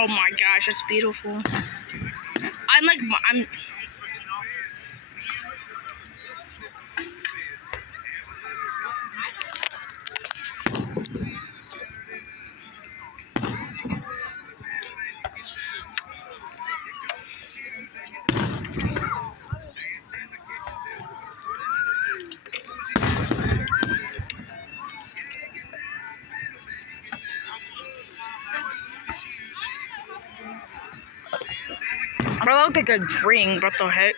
Oh my gosh, that's beautiful. I'm. I look like a drink. What the heck?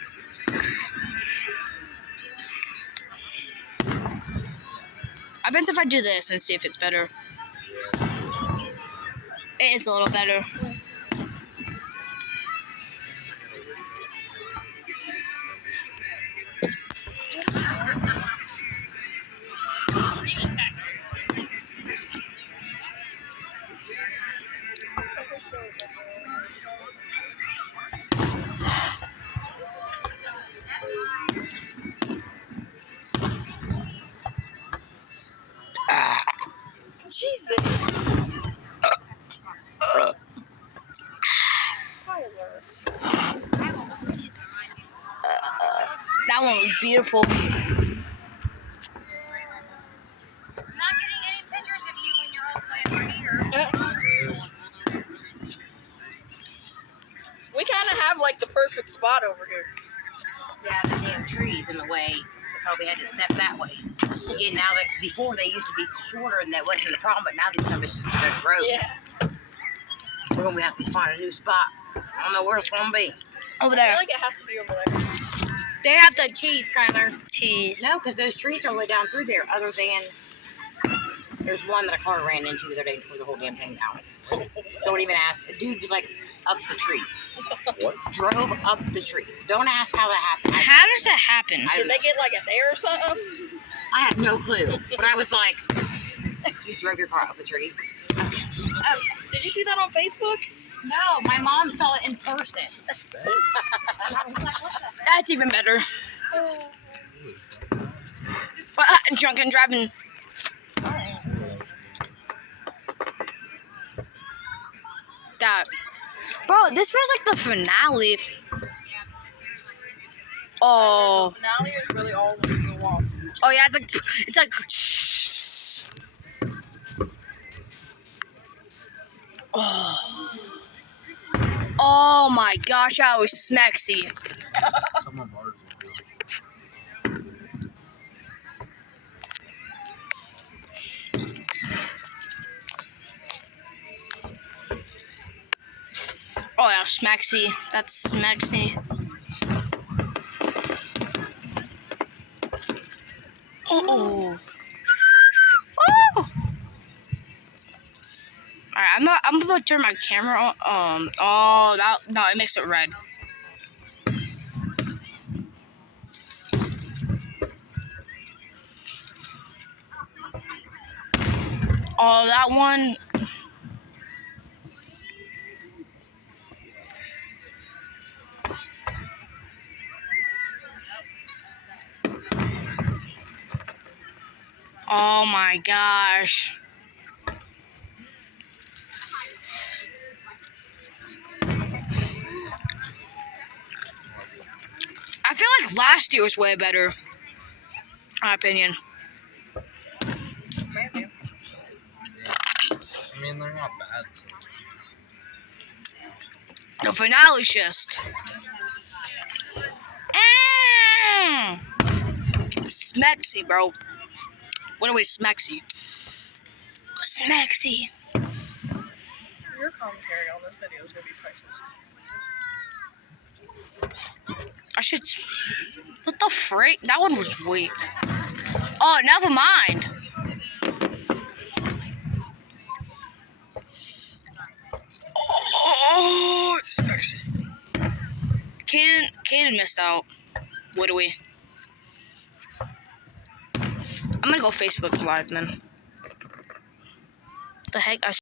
I bet if I do this and see if it's better. It is a little better. Jesus. That one was beautiful. I'm not getting any pictures of you when you're all playing here. We kind of have like the perfect spot over here. Yeah, the damn trees in the way. That's why we had to step that way. Again, now that before they used to be shorter and that wasn't a problem, but now these some is just a road. Yeah. We're gonna have to find a new spot. I don't know where it's gonna be. Over I there. feel like it has to be over there. They have the cheese, Skylar. Cheese. No, because those trees are way down through there. Other than there's one that a car ran into the other day and tore the whole damn thing down. Don't even ask. A dude was like up the tree. What? Drove up the tree. Don't ask how that happened. How does that happen? Did they get like a day or something? I have no clue. But I was like, you drove your car up a tree? Okay. Oh, Did you see that on Facebook? no, my mom saw it in person. That's even better. Drunken driving. That. Bro, this feels like the finale. Oh. Finale is really all when you go off. Oh yeah, it's like shh. Oh my gosh, that was smexy. Some of ours is Oh yeah, smexy. That's smexy. Oh. Oh. Alright, I'm about to turn my camera on. Oh, no, it makes it red. Oh, that one. Oh my gosh. I feel like last year was way better. In my opinion. Maybe. I mean, they're not bad. The finale's just. Smexy, bro. What are we, smexy? Smexy. Your commentary on this video is going to be priceless. I should. What the frick? That one was weak. Oh, never mind. Oh, it's sexy. Kaden missed out. What do we? I'm gonna go Facebook Live, man. What the heck? I